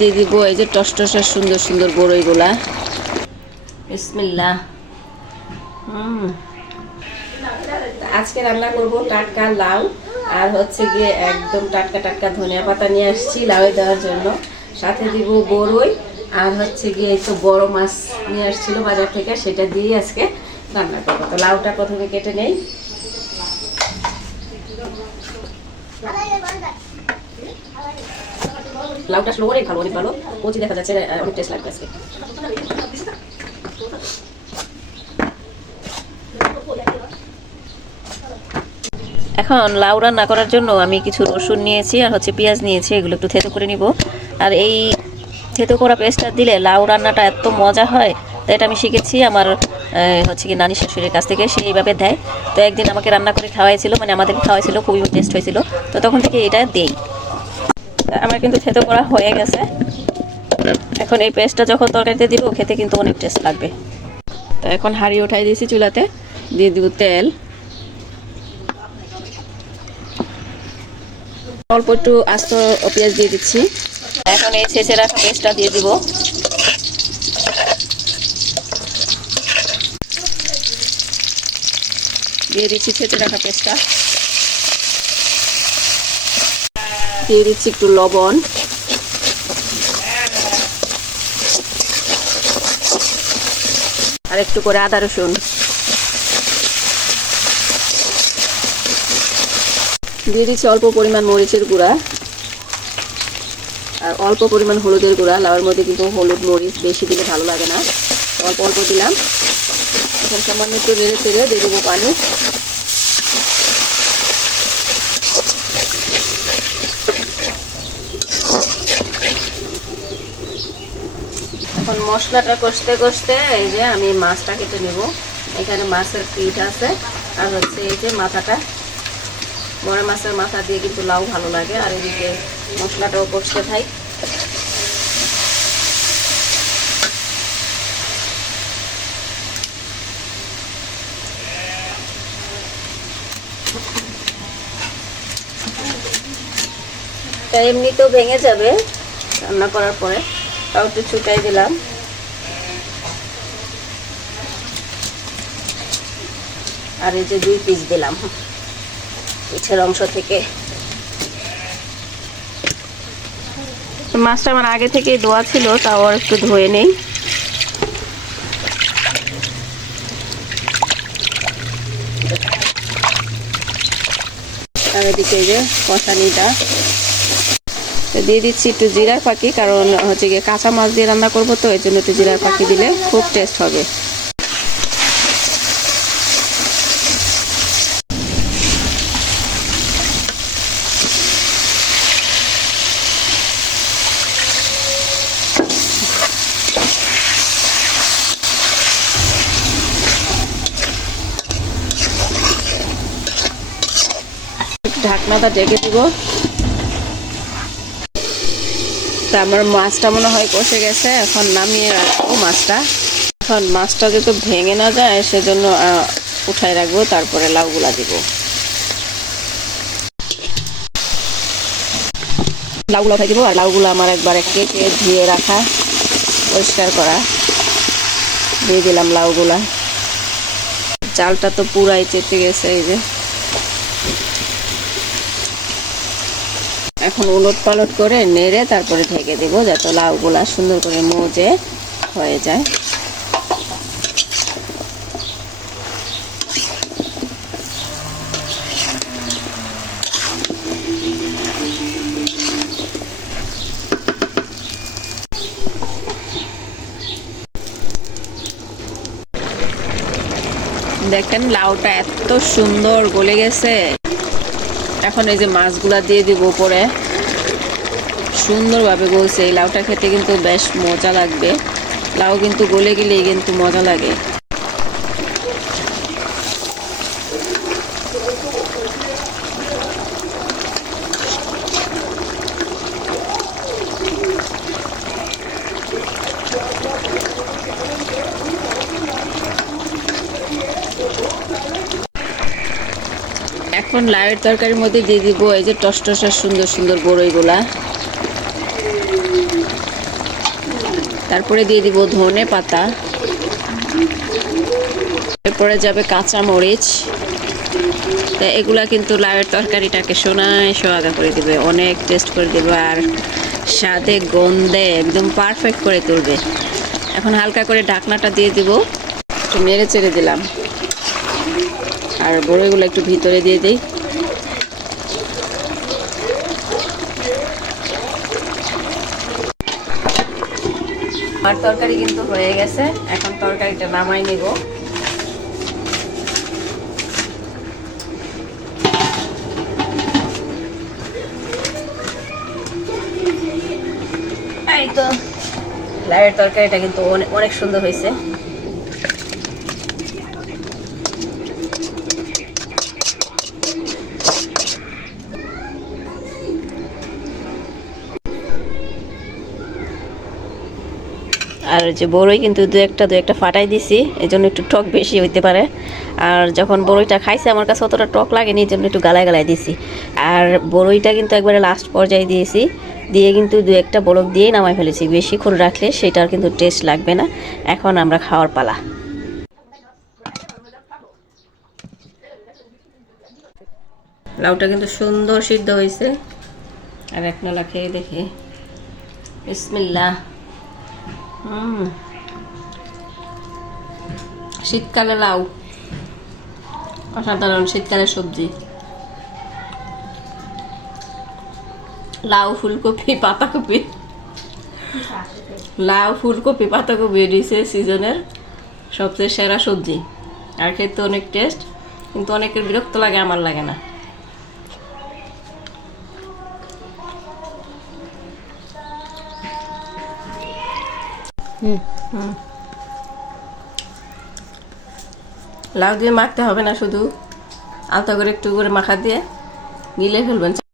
দিয়ে দিব এই যে টসটসের সুন্দর সুন্দর বড়ইগুলা। বিসমিল্লাহ। হুম। আজকে রান্না করব টাটকা লাউ আর হচ্ছে গিয়ে একদম টাটকা টাটকা ধনিয়া পাতা নিয়ে আসছি লাউয়ে দেওয়ার জন্য। সাথে দিব বড়ই আর হচ্ছে গিয়ে এই তো বড় মাছ নিয়ে আসছিল বাজার থেকে, সেটা দিয়ে আজকে রান্না করব। তো লাউটা প্রথমে কেটে নেই। লাউটা ভালো, অনেক ভালো। কচি দেখা যাচ্ছে অনেক টেস্ট লাগবে আজকে এখন লাউ রান্না করার জন্য আমি কিছু রসুন নিয়েছি আর হচ্ছে পেঁয়াজ নিয়েছি, এগুলো একটু থেতো করে নিব। আর এই থেতো করা পেস্টটা দিলে লাউ রান্নাটা এত মজা হয়, তো এটা আমি শিখেছি আমার হচ্ছে কি নানি শাশুড়ির কাছ থেকে, সে এইভাবে দেয়। তো একদিন আমাকে রান্না করে খাওয়াইছিল মানে আমাদেরকে খাওয়াইছিল, খুবই টেস্ট হয়েছিল। তো তখন থেকে এটা দেই। আমার কিন্তু থেতো করা হয়ে গেছে। এখন এই পেস্টটা যখন তরকারিতে দিব খেতে কিন্তু অনেক টেস্ট লাগবে। তো এখন হাঁড়ি উঠাই দিয়েছি চুলাতে দিয়ে দিব তেল। অল্প একটু আস্ত পেঁয়াজ দিয়ে দিচ্ছি। এখন এই ছেঁচে রাখা পেস্টটা দিয়ে দিব। দিয়ে দিচ্ছি ছেঁচে রাখা পেস্টটা। দিয়ে দিচ্ছি একটু লবণ। আর একটু করে আদা রসুন। দিয়ে দিচ্ছি অল্প পরিমাণ মরিচের গুঁড়া। আর অল্প পরিমাণ হলুদের গুঁড়া। লাউয়ের মধ্যে কিন্তু হলুদ, মরিচ বেশি দিলে ভালো লাগে না। অল্প অল্প দিলাম। এখন সামান্য একটু নেড়ে চেড়ে দিয়ে দেবো পানি। এখন মশলাটা কষতে কষতে এই যে আমি মাছটা কেটে নেব। এখানে মাছের পিঠ আছে আর হচ্ছে এই যে মাথাটা। বড় মাছের মাথা দিয়ে কিন্তু লাউ ভালো লাগে আর এদিকে মশলাটাও কষতে থাই। তা এমনিতেও ভেঙে যাবে রান্না করার পরে। তাও একটু ছুটাই দিলাম। আর এই যে দুই পিস দিলাম। পিছের অংশ থেকে। মাছটা আমার আগে থেকেই ধোয়া ছিল তাও আর একটু ধুয়ে নেই। আর এদিকে যে কষানিটা। তো দিয়ে দিচ্ছি একটু জিরার পাখি কারণ হচ্ছে গিয়ে কাঁচা মাছ দিয়ে রান্না করব তো, এই জন্য একটু জিরার পাখি দিলে খুব টেস্ট হবে। ঢাকনাটা ডেকে দিব। তা আমার মাছটা মনে হয় কষে গেছে, এখন নামিয়ে রাখব মাছটা। এখন মাছটা যাতে ভেঙে না যায়, সেজন্য উঠাই রাখব, তারপরে লাউগুলা দিব। লাউগুলো উঠাই দিব, আর লাউগুলো আমার একবার কেটে ধুয়ে রাখা, পরিষ্কার করা। দিয়ে দিলাম লাউগুলা। চালটা তো পুরাই চেপে গেছে, এই যে। এখন উলট পালট করে নেড়ে তারপরে ঢেকে দেব যাতে লাউগুলা সুন্দর করে মজে হয়ে যায়। দেখেন লাউটা এত সুন্দর গলে গেছে। এখন এই যে মাছগুলা দিয়ে দিব উপরে। সুন্দরভাবে গলছে, এই লাউটা খেতে কিন্তু বেশ মজা লাগবে। লাউ কিন্তু গলে গেলেই কিন্তু মজা লাগে। এখন লাউয়ের তরকারির মধ্যে দিয়ে দিব এই যে টসটসের সুন্দর সুন্দর বড়ইগুলা। তারপরে দিয়ে দিব ধনে পাতা। এরপরে যাবে কাঁচা মরিচ। তা এগুলা কিন্তু লাউয়ের তরকারিটাকে সোনায় সোয়াগা করে দিবে, অনেক টেস্ট করে দিবে আর স্বাদে, গন্ধে একদম পারফেক্ট করে তুলবে। এখন হালকা করে ঢাকনাটা দিয়ে দিব। একটু চেড়ে দিলাম। আর বড়িগুলো একটু ভিতরে দিয়ে দিই। আমার তরকারি কিন্তু হয়ে গেছে, এখন তরকারিটা নামাই নিব। লাউয়ের তরকারিটা কিন্তু অনেক সুন্দর হয়েছে। আর যে বড়ই কিন্তু দু একটা দু একটা ফাটাই দিছি এই জন্য একটু টক বেশি হইতে পারে। আর যখন বড়ইটা খাইছে, আমার কাছে অতটা টক লাগেনি এই জন্য একটু গালায় গালায় দিছি। আর বড়ইটা কিন্তু একবারে লাস্ট পর্যায়ে দিয়েছি, দিয়ে কিন্তু দু একটা বরফ দিয়েই নামাই ফেলেছি। বেশিক্ষণ রাখলে সেটার কিন্তু টেস্ট লাগবে না। এখন আমরা খাওয়ার পালা। লাউটা কিন্তু সুন্দর সিদ্ধ হয়েছে আর এক নলা খেয়ে দেখি। বিসমিল্লাহ। হুম শীতকালে লাউ। অসাধারণ শীতকালের সবজি। লাউ ফুলকপি, পাতাকপি। লাউ ফুলকপি, পাতাকপি দিছে সিজনের সবচেয়ে সেরা সবজি। আর খেতে অনেক টেস্ট কিন্তু অনেকের বিরক্ত লাগে, আমার লাগে না। লাউ দিয়ে মাখতে হবে না শুধু আলতা করে একটু করে মাখা দিয়ে গিলে ফেলবেন।